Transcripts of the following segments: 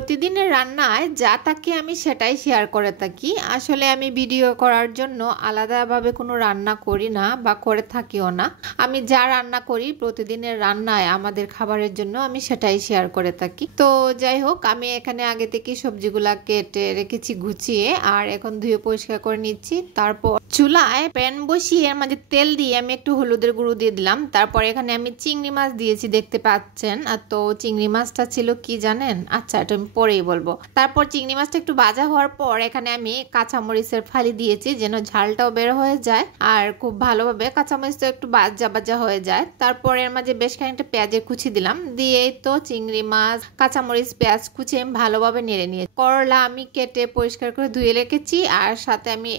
প্রতিদিনের রান্নায় যা থাকে আমি সেটাই শেয়ার করে থাকি। আসলে আমি ভিডিও করার জন্য আলাদাভাবে কোনো রান্না করি না বা করে থাকিও না। আমি যা রান্না করি প্রতিদিনের রান্নায় আমাদের খাবারের জন্য আমি সেটাই শেয়ার করে থাকি। তো যাই হোক, আমি এখানে আগে থেকে সবজিগুলা কেটে রেখেছি গুছিয়ে, আর এখন ধুয়ে পরিষ্কার করে নিচ্ছি। তারপর চুলায় প্যান বসিয়ে এর মাঝে তেল দিয়ে আমি একটু হলুদের গুঁড়ো দিয়ে দিলাম। তারপর এখানে আমি চিংড়ি মাছ দিয়েছি, দেখতে পাচ্ছেন। তো চিংড়ি মাছটা ছিল কি জানেন? আচ্ছা, এটা আমি পরেই বলবো। তারপর চিংড়ি মাছটা একটু ভাজা হওয়ার পর এখানে আমি কাঁচামরিচের ফালি দিয়েছি যেন ঝালটাও বের হয়ে যায় আর খুব ভালোভাবে কাঁচামরিচটা একটু ভাজা ভাজা হয়ে যায়। তারপর এর মাঝে বেশ খানিকটা পেঁয়াজের কুচি দিলাম, দিয়ে তো চিংড়ি মাছ কাঁচামরিচ পেঁয়াজ কুচি আমি ভালোভাবে নেড়ে নিয়ে করলা আমি কেটে পরিষ্কার করে ধুয়ে রেখেছি, আর সাথে আমি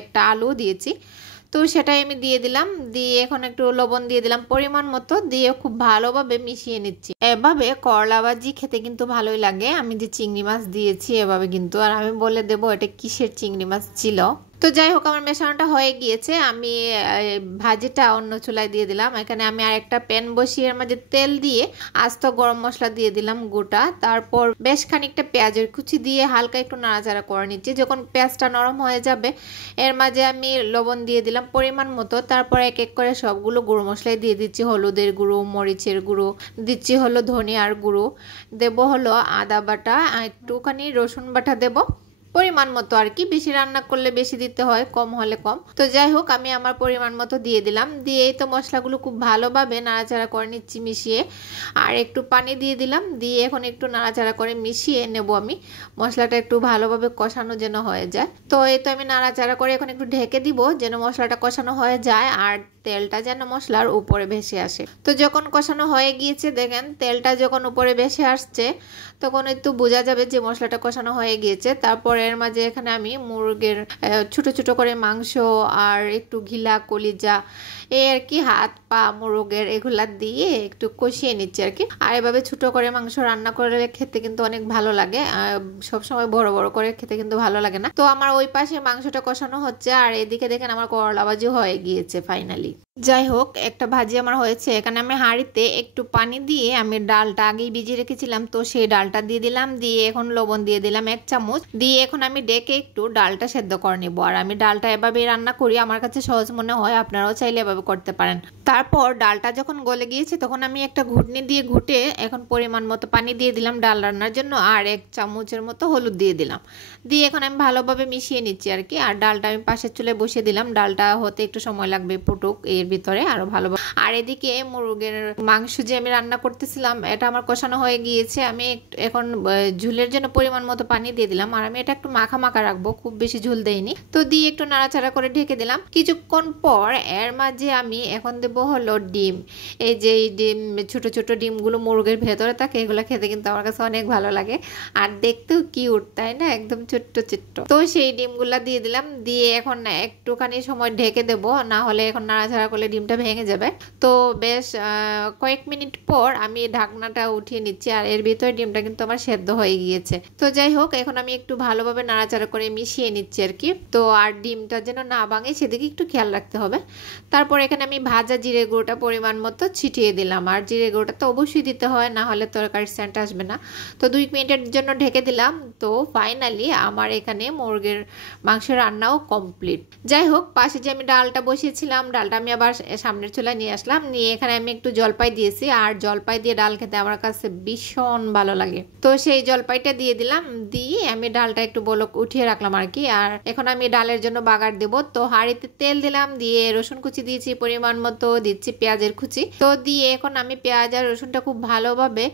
একটা আলু দিয়েছি। তো সেটাই আমি দিয়ে দিলাম, দিয়ে এখন একটু লবণ দিয়ে দিলাম পরিমাণ মতো, দিয়ে খুব ভালোভাবে মিশিয়ে নিচ্ছি। এভাবে করলা ভাজি খেতে কিন্তু ভালোই লাগে। আমি যে চিংড়ি মাছ দিয়েছি এভাবে কিন্তু, আর আমি বলে দেবো এটা কিসের চিংড়ি মাছ ছিল। তো যাই হোক, আমার মেশানোটা হয়ে গিয়েছে। আমি ভাজিটা অন্য চুলায় দিয়ে দিলাম। এখানে আমি আরেকটা প্যান বসিয়ে এর মাঝে তেল দিয়ে আস্ত গরম মশলা দিয়ে দিলাম গোটা। তারপর বেশ খানিকটা পেঁয়াজের কুচি দিয়ে হালকা একটু নাড়াচাড়া করে নিচ্ছি। যখন পেঁয়াজটা নরম হয়ে যাবে এর মাঝে আমি লবণ দিয়ে দিলাম পরিমাণ মতো। তারপর এক এক করে সবগুলো গুঁড়ো মশলাই দিয়ে দিচ্ছি। হলুদের গুঁড়ো, মরিচের গুঁড়ো দিচ্ছি, হলো ধনিয়ার গুঁড়ো দেব, হলো আদা বাটা, একটুখানি রসুন বাটা দেব পরিমাণ মতো আর কি। বেশি রান্না করলে বেশি দিতে হয়, কম হলে কম। তো যাই হোক, আমি আমার পরিমাণ মতো দিয়ে দিলাম। দিয়েই তো মশলাগুলো খুব ভালোভাবে নাড়াচাড়া করে নিচ্ছি মিশিয়ে, আর একটু পানি দিয়ে দিলাম। দিয়ে এখন একটু নাড়াচাড়া করে মিশিয়ে নেব আমি। মশলাটা একটু ভালোভাবে কষানো যেন হয়ে যায়। তো এই তো আমি নাড়াচাড়া করে এখন একটু ঢেকে দিব যেন মশলাটা কষানো হয়ে যায় আর তেলটা যেন মশলার উপরে ভেসে আসে। তো যখন কষানো হয়ে গিয়েছে, দেখেন তেলটা যখন উপরে ভেসে আসছে তখন একটু বোঝা যাবে যে মশলাটা কষানো হয়ে গিয়েছে। তারপর এর মাঝে এখানে আমি মুরগির ছোট ছোট করে মাংস আর একটু ঘিলা কলিজা এই আর কি, হাত পা মুরগের এগুলা দিয়ে একটু কষিয়ে নিচ্ছি আর কি। আর এভাবে ছোট করে মাংস রান্না করে খেতে কিন্তু অনেক ভালো লাগে। সবসময় বড় বড় করে খেতে কিন্তু ভালো লাগে না। তো আমার ওই পাশে মাংসটা কষানো হচ্ছে, আর এদিকে দেখেন আমার করলা ভাজি হয়ে গিয়েছে ফাইনালি। যাই হোক, একটা ভাজি আমার হয়েছে। এখানে আমি হাঁড়িতে একটু পানি দিয়ে আমি ডালটা আগেই ভিজিয়ে রেখেছিলাম, তো সেই ডালটা দিয়ে দিলাম। দিয়ে এখন লবণ দিয়ে দিলাম 1 চামচ। দিয়ে এখন আমি ডেকে একটু ডালটা সেদ্ধ করে নিব। আর আমি ডালটা এভাবেই রান্না করি, আমার কাছে সহজ মনে হয়, আপনারাও চাইলে এভাবে করতে পারেন। তারপর ডালটা যখন গলে গিয়েছে তখন আমি একটা ঘুটনি দিয়ে ঘুটে এখন পরিমাণ মতো পানি দিয়ে দিলাম ডাল রান্নার জন্য, আর 1 চামচের মতো হলুদ দিয়ে দিলাম। দিয়ে এখন আমি ভালোভাবে মিশিয়ে নিচ্ছি আর কি। আর ডালটা আমি পাশের চুলায় বসিয়ে দিলাম। ডালটা হতে একটু সময় লাগবে, ফুটুক এর ভিতরে আরো ভালো। আর এদিকে মুরগের মাংস যে আমি রান্না করতেছিলাম এটা আমার কষানো হয়ে গিয়েছে। আমি এখন ঝুলের জন্য পরিমাণ মতো পানি দিয়ে দিলাম, আর আমি এটা একটু মাখা মাখা রাখবো, খুব বেশি ঝুল দেইনি। তো দিয়ে একটু নাড়াচাড়া করে ঢেকে দিলাম। কিছুক্ষণ পর এর মাঝে আমি এখন দেবো হলো ডিম। এই যে এই ডিম, ছোট ছোট ডিমগুলো মুরগের ভেতরে থাকে, এগুলো খেতে কিন্তু আমার কাছে অনেক ভালো লাগে আর দেখতেও কিউট, তাই না? একদম ছোট্ট ছোট্ট। তো সেই ডিমগুলা দিয়ে দিলাম। দিয়ে এখন একটুখানি সময় ঢেকে দেবো, না হলে এখন নাড়াচাড়া করলে ডিমটা ভেঙে যাবে। তো বেশ কয়েক মিনিট পর আমি ঢাকনাটা উঠিয়ে নিচ্ছি, আর এর ভিতরে ডিমটা কিন্তু আমার সেদ্ধ হয়ে গিয়েছে। তো যাই হোক, এখন আমি একটু ভালোভাবে নাড়াচাড়া করে মিশিয়ে নিচ্ছি আর কি। তো আর ডিমটা যেন না ভাঙে সেদিকে একটু খেয়াল রাখতে হবে। তারপর এখানে আমি ভাজা জিরে গুঁড়োটা পরিমাণ মতো ছিটিয়ে দিলাম, আর জিরে গুঁড়োটা তো অবশ্যই দিতে হয়, না হলে তরকারির সেন্ট আসবে না। তো 2 মিনিটের জন্য ঢেকে দিলাম। তো ফাইনালি আমার এখানে মুরগির মাংস রান্নাও কমপ্লিট। যাই হোক, পাশে যে আমি ডালটা বসিয়েছিলাম, ডালটা আমি আবার সামনের চুলায় নিয়ে আসলাম। নিয়ে এখানে আমি একটু জলপাই দিয়েছি, আর জলপাই দিয়ে ডাল খেতে আমার কাছে ভীষণ ভালো লাগে। তো সেই জলপাইটা দিয়ে দিলাম, দিয়ে আমি ডালটা একটু বলক উঠিয়ে রাখলাম আর কি। আর এখন আমি ডালের জন্য বাগার দেব। তো হাঁড়িতে তেল দিলাম, দিয়ে রসুন কুচি দিয়েছি পরিমাণ মতো, দিচ্ছি পেঁয়াজের কুচি। তো দিয়ে এখন আমি পেঁয়াজ আর রসুনটা খুব ভালোভাবে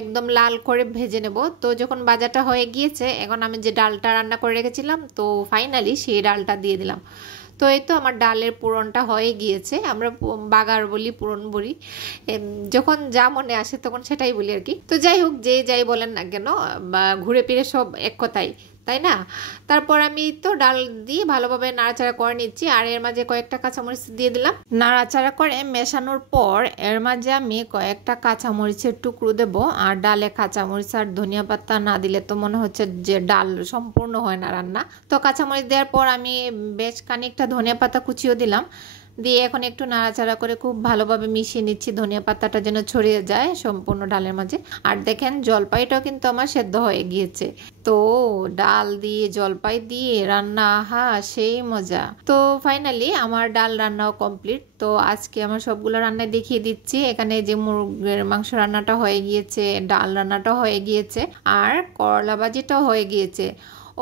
একদম লাল করে ভেজে নেব। তো যখন ভাজাটা হয়ে গিয়েছে এখন আমি যে ডালটা রান্না করে রেখেছিলাম, তো ফাইনালি সেই ডালটা দিয়ে দিলাম। তো এই তো আমার ডালের পুরনটা হয়ে গিয়েছে। আমরা বাগার বলি, পুরন বলি, যখন যা মনে আসে তখন সেটাই বলি আর কি। তো যাই হোক, যে যাই বলেন না কেন, ঘুরে ফিরে সব এক কথাই, তাই না? তারপর আমি তো ডাল দিয়ে ভালোভাবে নাড়াচাড়া করে নিচ্ছি, আর এর মাঝে কয়েকটা কাঁচামরিচ দিয়ে দিলাম। নাড়াচাড়া করে মেশানোর পর এর মাঝে আমি কয়েকটা কাঁচামরিচের টুকরো দেব। আর ডালে কাঁচামরিচ আর ধনিয়া পাতা না দিলে তো মনে হচ্ছে যে ডাল সম্পূর্ণ হয় না রান্না। তো কাঁচামরিচ দেওয়ার পর আমি বেশ খানিকটা ধনিয়া পাতা কুচিও দিলাম। দিয়ে এখন একটু নাড়াচাড়া করে খুব ভালোভাবে মিশিয়ে নিচ্ছি, ধনিয়া পাতাটা যেন ছড়িয়ে যায় সম্পূর্ণ ডালের মাঝে। আর দেখেন জলপাইটাও কিন্তু আমার সেদ্ধ হয়ে গিয়েছে। তো ডাল দিয়ে জলপাই দিয়ে রান্না, আহা সেই মজা। তো ফাইনালি আমার ডাল রান্নাও কমপ্লিট। তো আজকে আমার সবগুলো রান্নায় দেখিয়ে দিচ্ছি। এখানে যে মুরগির মাংস রান্নাটা হয়ে গিয়েছে, ডাল রান্নাটা হয়ে গিয়েছে, আর করলা ভাজিটাও হয়ে গিয়েছে।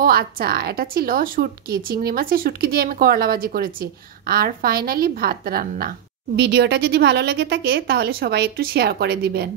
ও আচ্ছা, এটা ছিল শুটকি, চিংড়ি মাছের শুটকি দিয়ে আমি করলা ভাজি করেছি। আর ফাইনালি ভাত রান্না। ভিডিওটা যদি ভালো লেগে থাকে তাহলে সবাই একটু শেয়ার করে দিবেন।